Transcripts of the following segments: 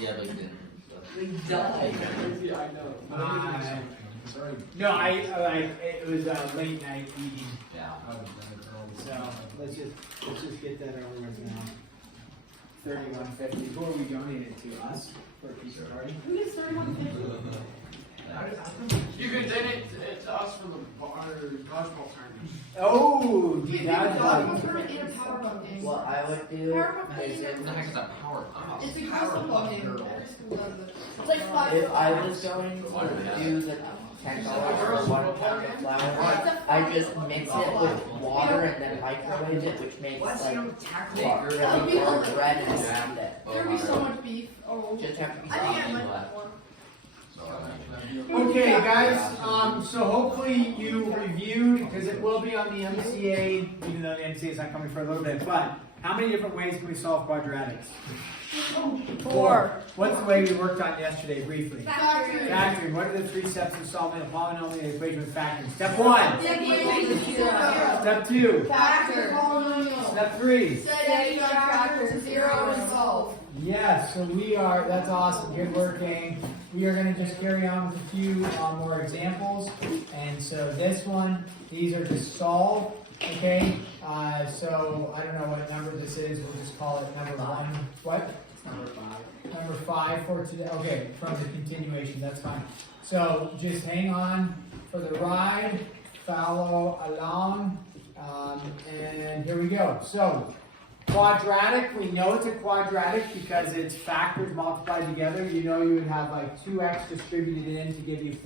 Yeah, but then. We died. I know. No, it was a late night eating. Yeah. So let's just get that over with now. $31.50. Who are we donating it to? Us for a pizza party? We get $31.50. You can donate it to us for the dodgeball tournament. Oh, Dude, that's dodgeball tournament and a Powerpuff game. What I would do Powerpuff is game. What the heck is that power up? It's a basketball game. It's like if I was going to do the $10 for 1 pound of flour, I just mix it with water and then microwave it, which makes like really hard bread and sand it. There'd be so much beef. Oh. Just have to be I think I hot. might have one. Okay, guys, so hopefully you reviewed, because it will be on the MCA, even though the MCA is not coming for a little bit, but how many different ways can we solve quadratics? 4. What's the way we worked on yesterday, briefly? Factoring. Factoring. What are the 3 steps of solving a polynomial equation with factoring? Step 1. Step 2. Factor. Polynomial. Step 3. Set each factor to 0 and solve. Yes, so that's awesome, good working. We are going to just carry on with a few more examples. And so this one, these are to solve, okay? So I don't know what number this is, we'll just call it number 1. What? Number 5. Number 5 for today, okay, from the continuation, that's fine. So just hang on for the ride, follow along, and here we go. So, quadratic, we know it's a quadratic because it's factors multiplied together. You know you would have like 2x distributed in to give you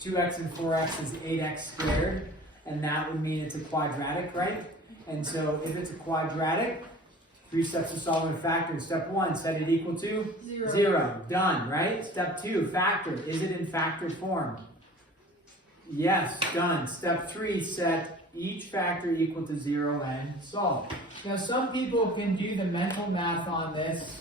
2x and 4x is 8x squared. And that would mean it's a quadratic, right? And so if it's a quadratic, 3 steps to solving a factor. Step 1, set it equal to? 0. Done, right? Step 2, factor. Is it in factored form? Yes, done. Step 3, set each factor equal to 0 and solve. Now some people can do the mental math on this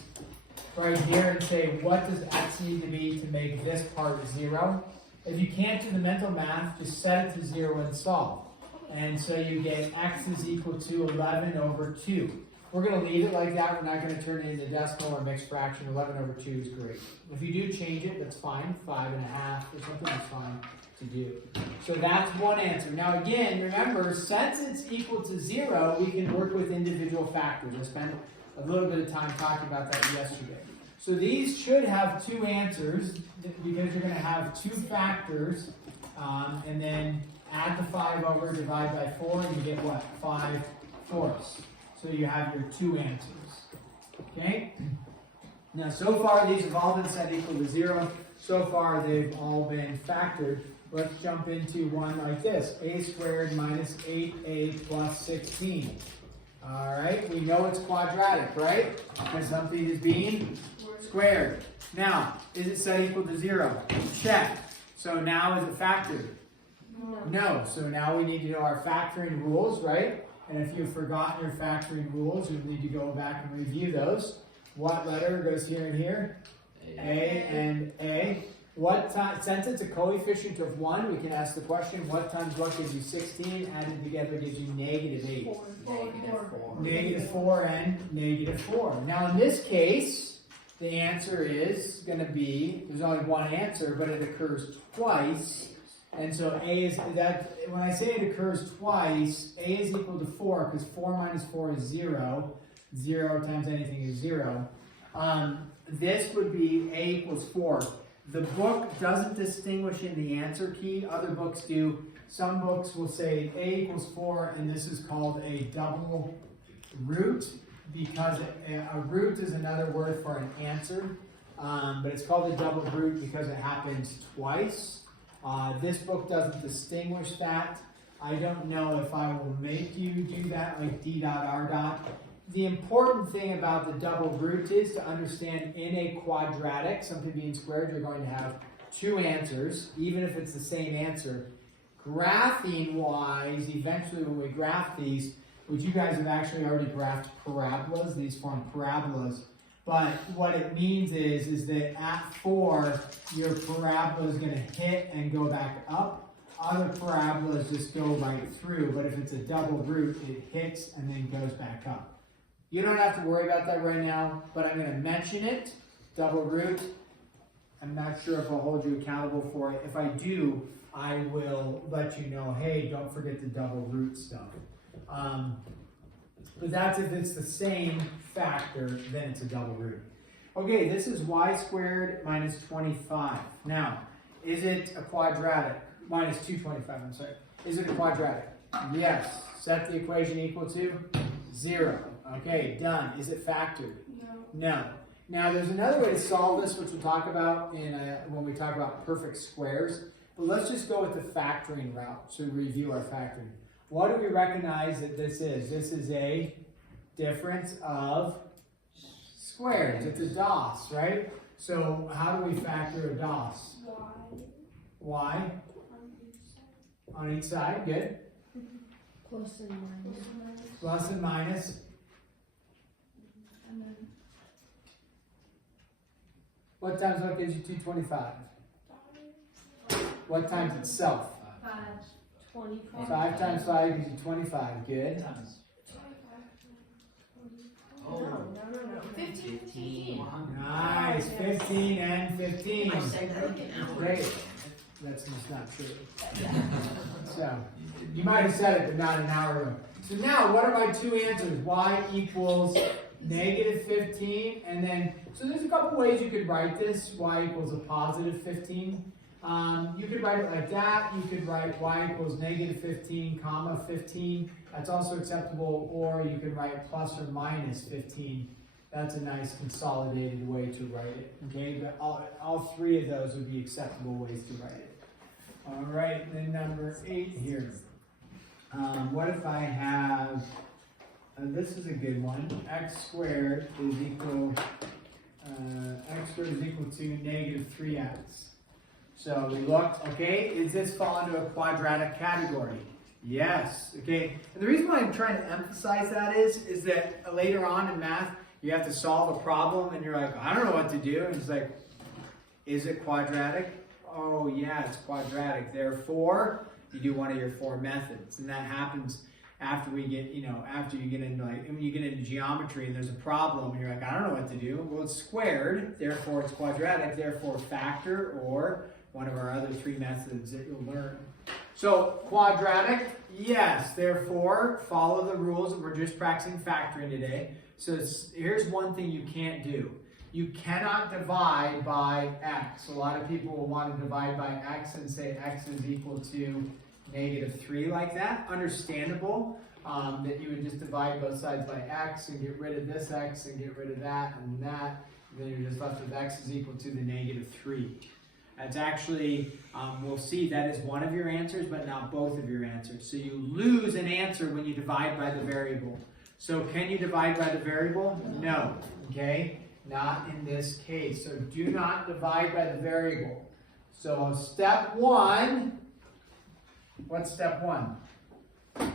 right here and say, what does x need to be to make this part 0? If you can't do the mental math, just set it to 0 and solve. And so you get x is equal to 11 over 2. We're going to leave it like that. We're not going to turn it into decimal or mixed fraction. 11 over 2 is great. If you do change it, that's fine. 5.5 or something, that's fine to do. So that's one answer. Now again, remember, since it's equal to 0, we can work with individual factors. I spent a little bit of time talking about that yesterday. So these should have 2 answers because you're going to have 2 factors and then add the 5 over, divide by 4, and you get what? 5/4. So you have your 2 answers. Okay? Now so far these have all been set equal to 0. So far they've all been factored. Let's jump into one like this. A squared minus 8a plus 16. Alright, we know it's quadratic, right? Because something is being squared. Now, is it set equal to 0? Check. So now is it factored? No. So now we need to know our factoring rules, right? And if you've forgotten your factoring rules, you need to go back and review those. What letter goes here and here? A and A. Since it's a coefficient of 1, we can ask the question, what times what gives you 16? Added together gives you negative 8. Negative 4 and negative 4. Now in this case, the answer is going to be, there's only one answer, but it occurs twice. And so A is, when I say it occurs twice, A is equal to 4, because 4 minus 4 is 0. 0 times anything is 0. This would be A equals 4. The book doesn't distinguish in the answer key. Other books do. Some books will say A equals 4, and this is called a double root, because a root is another word for an answer. But it's called a double root because it happens twice. This book doesn't distinguish that. I don't know if I will make you do that, like D dot R dot. The important thing about the double root is to understand in a quadratic, something being squared, you're going to have 2 answers, even if it's the same answer. Graphing-wise, eventually when we graph these, which you guys have actually already graphed parabolas, these form parabolas, but what it means is that at 4, your parabola is going to hit and go back up. Other parabolas just go right through, but if it's a double root, it hits and then goes back up. You don't have to worry about that right now, but I'm going to mention it double root. I'm not sure if I'll hold you accountable for it. If I do, I will let you know, hey, don't forget the double root stuff. But that's if it's the same factor, then it's a double root. Okay, this is y squared minus 25. Now, is it a quadratic? Minus 225, I'm sorry. Is it a quadratic? Yes. Set the equation equal to 0. Okay, done. Is it factored? No. No. Now, there's another way to solve this, which we'll talk about when we talk about perfect squares. But let's just go with the factoring route. So review our factoring. What do we recognize that this is? This is a difference of squares. It's a DOS, right? So how do we factor a DOS? Y. On each side, good. Plus and minus. Plus and minus. And then What times what gives you 225? What times itself? 25. 5 times 5 gives you 25. Good. No. 15. Nice. 15 and 15. Great. That's just not true. So, you might have said it, but not an hour ago. So now, what are my two answers? Y equals negative 15, and then, so there's a couple ways you could write this. Y equals a positive 15. You could write it like that. You could write y equals negative 15, comma 15. That's also acceptable. Or you could write plus or minus 15. That's a nice consolidated way to write it. Okay, but all three of those would be acceptable ways to write it. All right, then number 8 here. What if I have, this is a good one, x squared is equal to negative 3x. So we looked, okay, does this fall into a quadratic category? Yes, okay. And the reason why I'm trying to emphasize that is that later on in math, you have to solve a problem and you're like, I don't know what to do. And it's like, is it quadratic? Oh yeah, it's quadratic. Therefore, you do one of your 4 methods. And that happens after we get, after you get into when you get into geometry and there's a problem and you're like, I don't know what to do. Well, it's squared, therefore it's quadratic, therefore factor, or one of our other 3 methods that you'll learn. So quadratic, yes, therefore follow the rules. We're just practicing factoring today. So here's one thing you can't do. You cannot divide by x. A lot of people will want to divide by x and say x is equal to negative 3 like that. Understandable that you would just divide both sides by x and get rid of this x and get rid of that and that. And then you're just left with x is equal to the negative 3. That's actually, we'll see that is one of your answers, but not both of your answers. So you lose an answer when you divide by the variable. So can you divide by the variable? No. Okay? Not in this case. So do not divide by the variable. So step 1, what's step 1? 7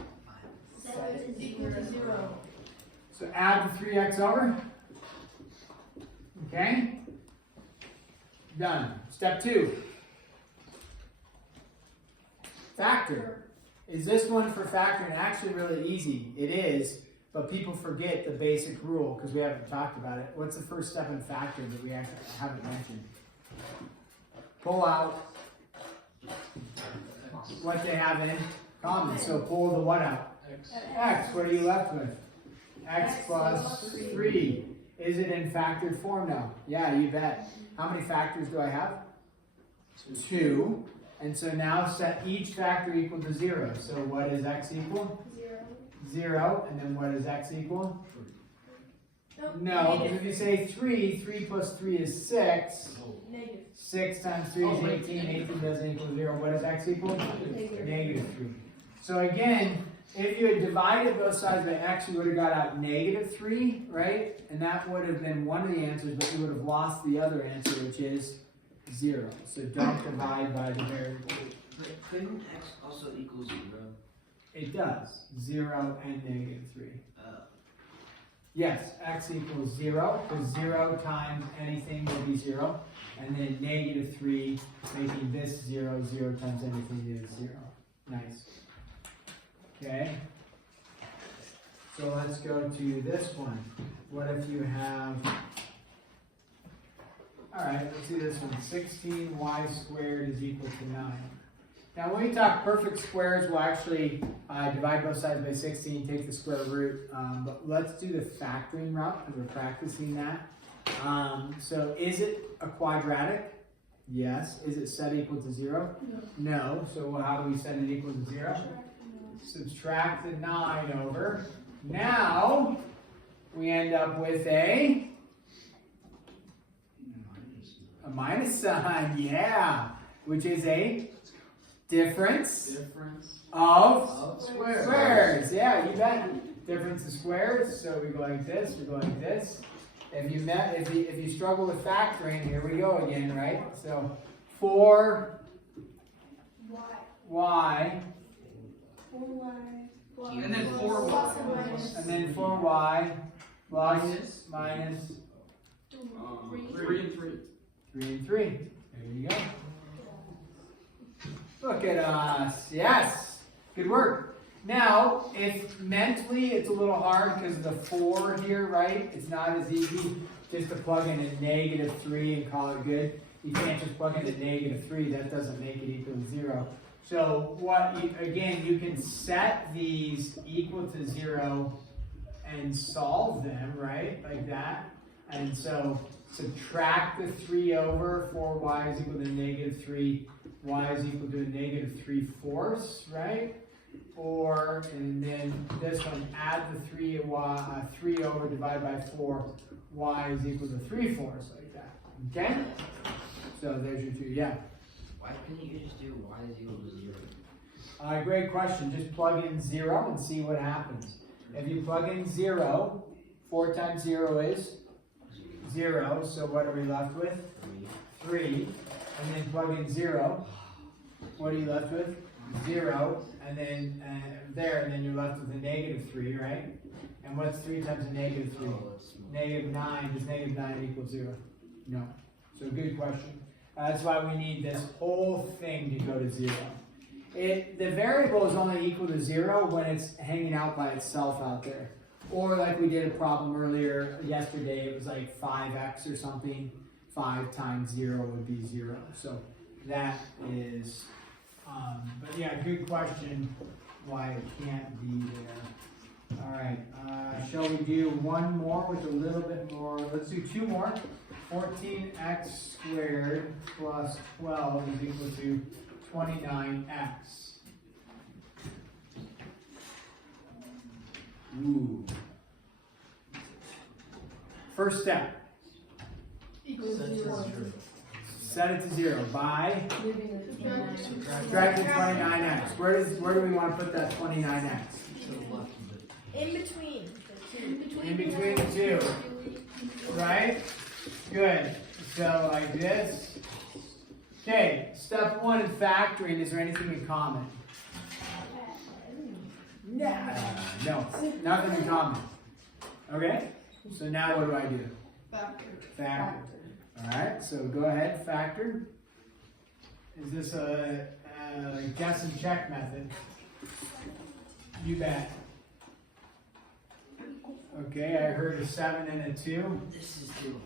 is equal to 0. So add the 3x over. Okay? Done. Step 2. Factor. Is this one for factoring actually really easy? It is, but people forget the basic rule because we haven't talked about it. What's the first step in factor that we haven't mentioned? Pull out what they have in common. So pull the what out? X. What are you left with? X plus 3. Is it in factored form now? Yeah, you bet. How many factors do I have? 2. And so now set each factor equal to 0. So what is x equal? 0. And then what is x equal? No, because if you say 3, 3 plus 3 is 6. Negative. 6 times 3 is 18. 18 doesn't equal 0. What does x equal? Negative 3. So again, if you had divided both sides by x, you would have got out negative 3, right? And that would have been one of the answers, but you would have lost the other answer, which is 0. So don't divide by the variable. But couldn't x also equal 0? It does. 0 and negative 3. Yes, x equals 0, because 0 times anything will be 0. And then negative 3, making this 0, 0 times anything is 0. Nice. Okay. So let's go to this one. What if you have Alright, let's see this one. 16y squared is equal to 9. Now when we talk perfect squares, we'll actually divide both sides by 16, take the square root. But let's do the factoring route because we're practicing that. So is it a quadratic? Yes. Is it set equal to 0? No. So how do we set it equal to 0? Subtract the 9 over. Now we end up with a minus sign, yeah, which is a difference of squares. Yeah, you bet. Difference of squares. So we go like this. We go like this. If you struggle with factoring, here we go again, right? So 4y And then 4y. and then 4y plus minus 3 and 3. 3 and 3. There you go. Look at us. Yes. Good work. Now, if mentally it's a little hard because of the 4 here, right? It's not as easy just to plug in a -3 and call it good. You can't just plug in a -3. That doesn't make it equal to 0. So again, you can set these equal to 0 and solve them, right? Like that. And so subtract the 3 over, 4y is equal to -3, y is equal to a -3/4, right? Or, and then this one, add the 3 over, divide by 4, y is equal to 3/4, like that. Okay? So there's your 2, yeah. Why couldn't you just do y is equal to 0? Great question. Just plug in 0 and see what happens. If you plug in 0, 4 times 0 is 0. So what are we left with? 3. And then plug in 0. What are you left with? 0. And then there, and then you're left with a -3, right? And what's 3 times a -3? -9. Does -9 equal 0? No. So good question. That's why we need this whole thing to go to 0. The variable is only equal to 0 when it's hanging out by itself out there. Or like we did a problem earlier yesterday, it was like 5x or something. 5 times 0 would be 0. So that is, but yeah, good question why it can't be there. All right, shall we do one more with a little bit more? Let's do 2 more. 14x squared plus 12 is equal to 29x. Ooh. First step. Set it to 0 by subtracting 29x. Where do we want to put that 29x? In between. In between the 2. Right? Good. So like this. Okay, step 1 in factoring, is there anything in common? No, nothing in common. Okay, so now what do I do? Factor. Alright, so go ahead, factor. Is this a guess and check method? You bet. Okay, I heard a 7 and a 2. This is 2.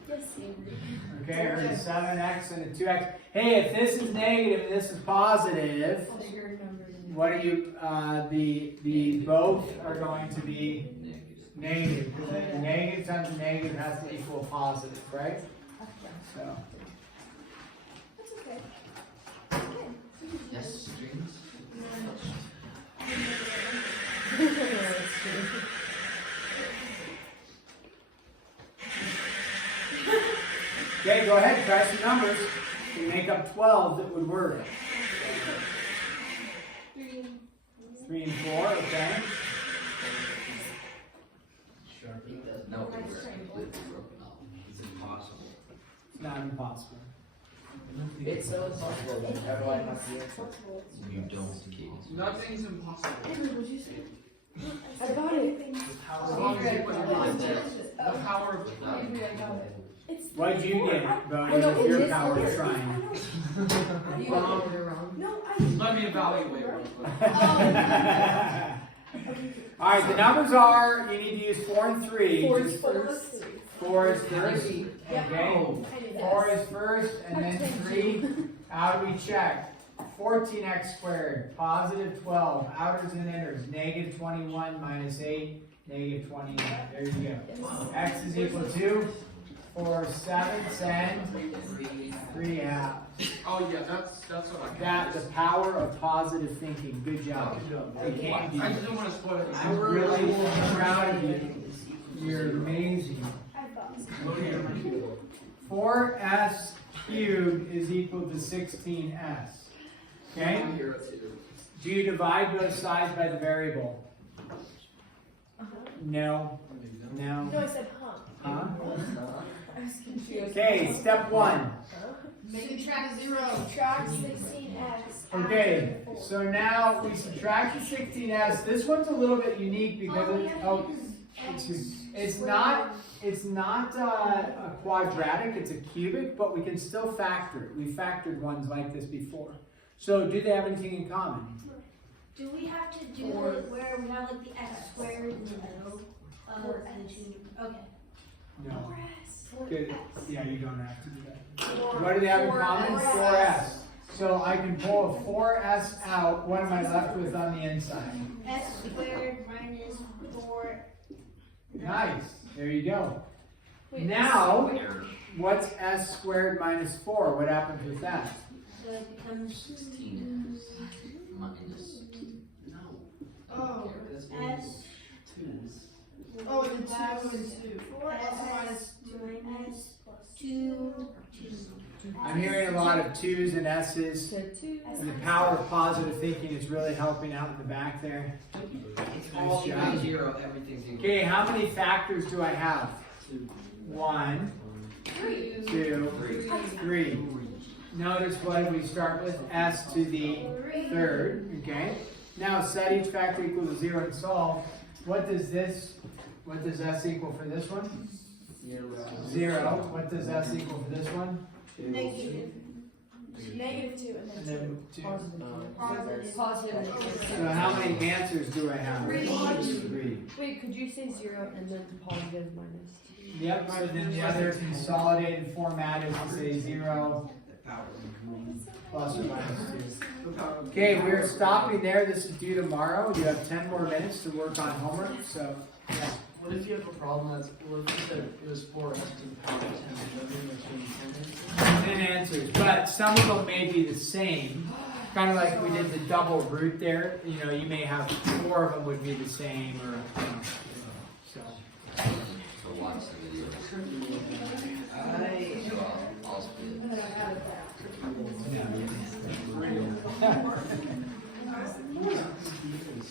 Okay, I heard a 7x and a 2x. Hey, if this is negative and this is positive, what are you, the both are going to be negative. Because a negative times a negative has to equal positive, right? So. That's okay. Yes, strings. Okay, go ahead, try some numbers. You can make up 12 that would work. 3 and 4, okay. No, it's completely broken up. It's impossible. It's not impossible. It's so impossible that everyone must be answered. You don't get Nothing's impossible. I got it. As long as you put your mind there. The power of What did you get, Bonnie, with your power of trying? No, Let me evaluate real quick. Alright, the numbers are, you need to use 4 and 3. 4 Just- plus 3. 4 is first, okay? I did 4 is first, and then 3. How do we check? 14x squared, positive 12, outers and inners, negative 21 minus 8, negative 29. There you go. X is equal to 4 sevenths and 3 halves. Oh yeah, that's what I got. That, the power of positive thinking. Good job. It came to I you. just didn't want to spoil it. I'm really proud of you. You're amazing. I thought. 4s cubed is equal to 16s. Okay? Do you divide both sides by the variable? No. No, No. I said huh. Huh? I was confused. Okay, step 1. Subtract 16x. Okay, so now we subtract the 16s. This one's a little bit unique because it's not a quadratic, it's a cubic, but we can still factor it. We factored ones like this before. So do they have anything in common? Do we have to do it where we have like the x squared in the middle of the two? Okay. No. 4s. Good. Yeah, you don't have to do that. What do they have in common? 4s. So I can pull a 4s out. What am I left with on the inside? S squared minus 4. Nice. There you go. Now, what's s squared minus 4? What happens with that? So it becomes 16 minus. Oh, S. Oh, and 2 and 2. 4s minus 2. I'm hearing a lot of 2s and s's. And the power of positive thinking is really helping out in the back there. It's Nice all job. equal 0, everything's equal. Okay, how many factors do I have? 1, 2, 3. Notice what did we start with? S to the third, okay? Now set each factor equal to 0 and solve. What does S equal for this one? 0. What does S equal for this one? Negative. Negative 2 And then 2. Positive. So how many answers do I have? 3. 3. Wait, could you say 0 and then positive minus? Yep, so then the other consolidated format is to say 0 plus or minus 2. Okay, we're stopping there. This is due tomorrow. You have 10 more minutes to work on homework, so yeah. What if you have a problem that's, well, if you said it was 4s to the power of 10, does that mean there's 10 answers? 10 answers, but some of them may be the same. Kind of like we did the double root there. You know, you may have 4 of them would be the same, or so. So watch the video. I'll split it. Yeah.